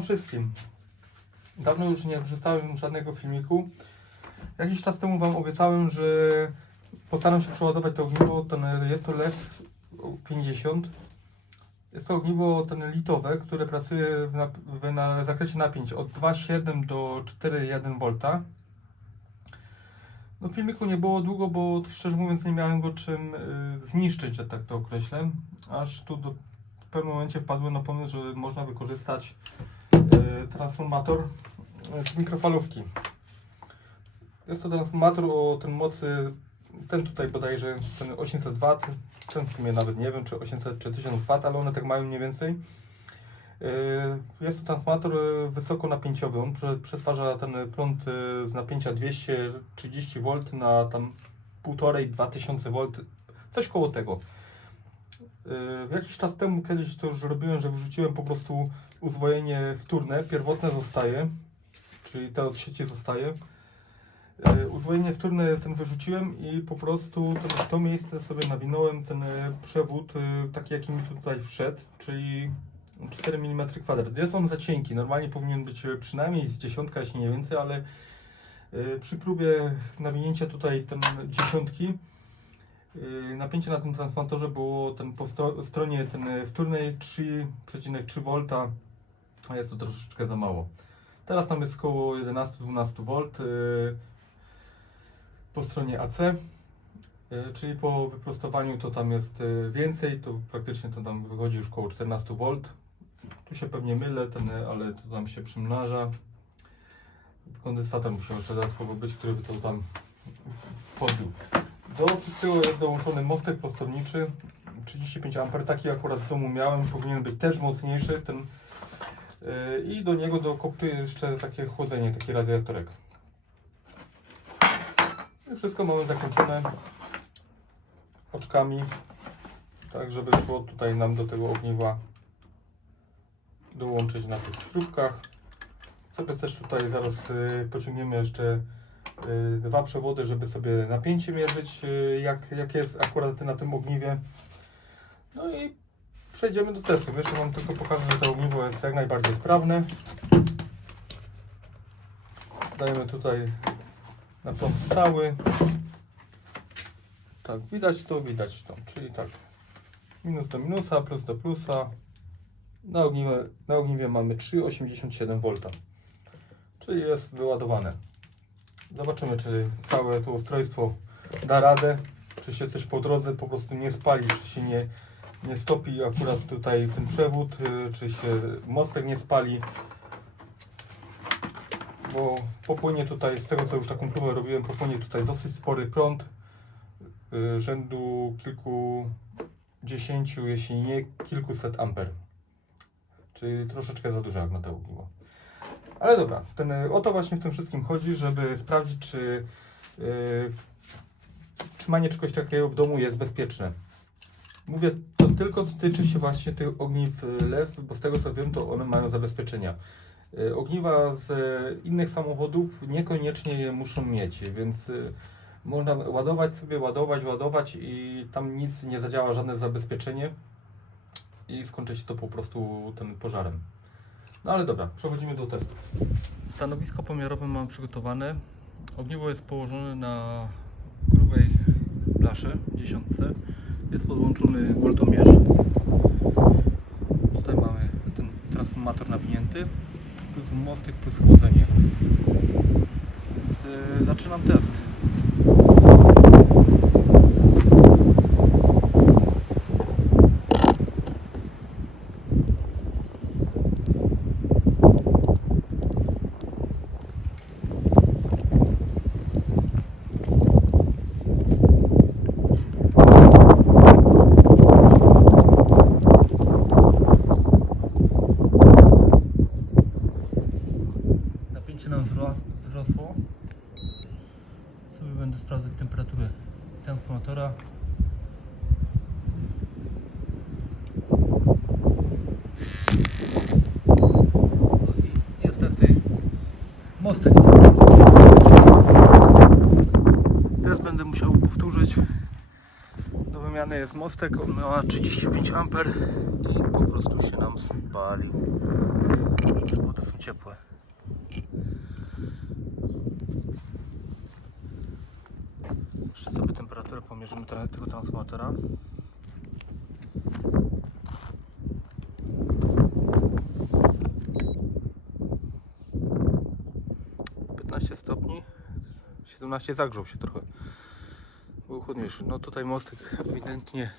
wszystkim. Dawno już nie wrzucałem żadnego filmiku. Jakiś czas temu Wam obiecałem, że postaram się przeładować to ogniwo. Ten, jest to LEF 50. Jest to ogniwo ten litowe, które pracuje w, nap- w na zakresie napięć od 2,7 do 4,1 V. No filmiku nie było długo, bo szczerze mówiąc nie miałem go czym y, zniszczyć, że tak to określę. Aż tu do, w pewnym momencie wpadłem na pomysł, że można wykorzystać transformator y, z mikrofalówki. Jest to transformator o ten mocy, ten tutaj bodajże ten 800 W, ten w sumie nawet nie wiem czy 800 czy 1000 W, ale one tak mają mniej więcej. Yy, Jest to transformator yy, wysokonapięciowy. On prze- przetwarza ten prąd z napięcia 230 V na tam 1,5-2000 V, coś koło tego. Jakiś czas temu kiedyś to już robiłem, że wrzuciłem po prostu uzwojenie wtórne, pierwotne zostaje, czyli te od sieci zostaje. Yy, Uzwojenie wtórne ten wyrzuciłem i po prostu w to miejsce sobie nawinąłem ten yy, przewód, yy, taki jaki mi tutaj wszedł, czyli 4 mm kwadrat. Jest on za cienki, normalnie powinien być e, przynajmniej z dziesiątka, jeśli nie więcej, ale przy próbie nawinięcia tutaj ten dziesiątki napięcie na tym transformatorze było ten po stro, stronie ten e, wtórnej 3,3 V, jest to troszeczkę za mało. Teraz tam jest około 11-12 V y, po stronie AC. y, Czyli po wyprostowaniu to tam jest y, więcej, to praktycznie to tam wychodzi już około 14 V. Tu się pewnie mylę, ten, ale to tam się przymnaża. Kondensator musiał jeszcze dodatkowo być, który by to tam podbił. Do wszystkiego jest dołączony mostek prostowniczy 35 A. Taki akurat w domu miałem, powinien być też mocniejszy. Ten, I do niego dokoptuję jeszcze takie chłodzenie, taki radiatorek. I wszystko mamy zakończone oczkami, tak żeby szło tutaj nam do tego ogniwa dołączyć na tych śrubkach. Sobie też tutaj zaraz y, pociągniemy jeszcze y, dwa przewody, żeby sobie napięcie mierzyć, jak, jak jest akurat na tym ogniwie. No i przejdziemy do testów. Jeszcze Wam tylko pokażę, że to ogniwo jest jak najbardziej sprawne. Dajemy tutaj na prąd stały. Tak, widać to, widać to. Czyli tak, minus do minusa, plus do plusa. Na ogniwie, na ogniwie mamy 3,87 V. Czyli jest wyładowane. Zobaczymy, czy całe to ustrojstwo da radę, czy się coś po drodze po prostu nie spali, czy się nie, nie stopi akurat tutaj ten przewód, y, czy się mostek nie spali. Bo popłynie tutaj, z tego co już taką próbę robiłem, popłynie tutaj dosyć spory prąd y, rzędu kilkudziesięciu, jeśli nie kilkuset amper. Czyli troszeczkę za dużo jak na to ogniwo. Ale dobra, ten, y, o to właśnie w tym wszystkim chodzi, żeby sprawdzić, czy yy, trzymanie czegoś takiego w domu jest bezpieczne. Mówię, to tylko dotyczy się właśnie tych ogniw y, LEW, bo z tego co wiem, to one mają zabezpieczenia. Y, Ogniwa z y, innych samochodów niekoniecznie je muszą mieć, więc można ładować sobie, ładować, ładować i tam nic nie zadziała, żadne zabezpieczenie i skończy się to po prostu tym pożarem. No ale dobra, przechodzimy do testu. Stanowisko pomiarowe mamy przygotowane. Ogniwo jest położone na grubej blasze, dziesiątce. Jest podłączony woltomierz. Tutaj mamy ten transformator nawinięty, plus mostek, plus chłodzenie. Yy, zaczynam test. Napięcie nam wzros- wzrosło. Sobie będę sprawdzać temperaturę transformatora. Niestety mostek Teraz będę musiał powtórzyć. Do wymiany jest mostek, on ma 35 A i po prostu się nam spalił. Wody są ciepłe. Jeszcze sobie temperaturę pomierzymy tego transformatora. Stopni. 17 zagrzał się trochę. Był chłodniejszy. No tutaj mostek ewidentnie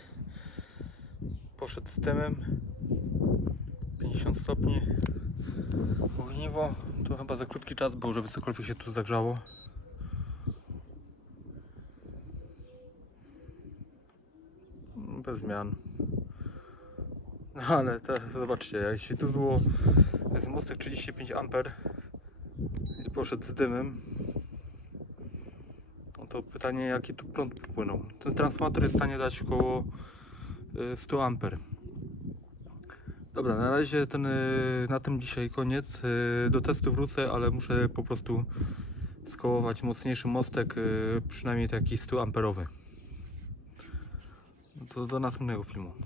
poszedł z dymem. 50 stopni. Ogniwo. To chyba za krótki czas był, żeby cokolwiek się tu zagrzało. Bez zmian. No ale to, zobaczcie, jeśli tu było jest mostek 35 amper i poszedł z dymem, no to pytanie jaki tu prąd płynął. Ten transformator jest w stanie dać około y, 100 amper. Dobra, na razie ten, y, na tym dzisiaj koniec. Y, Do testu wrócę, ale muszę po prostu skołować mocniejszy mostek, y, przynajmniej taki 100 amperowy. το τον άκουσα αυτό τον film.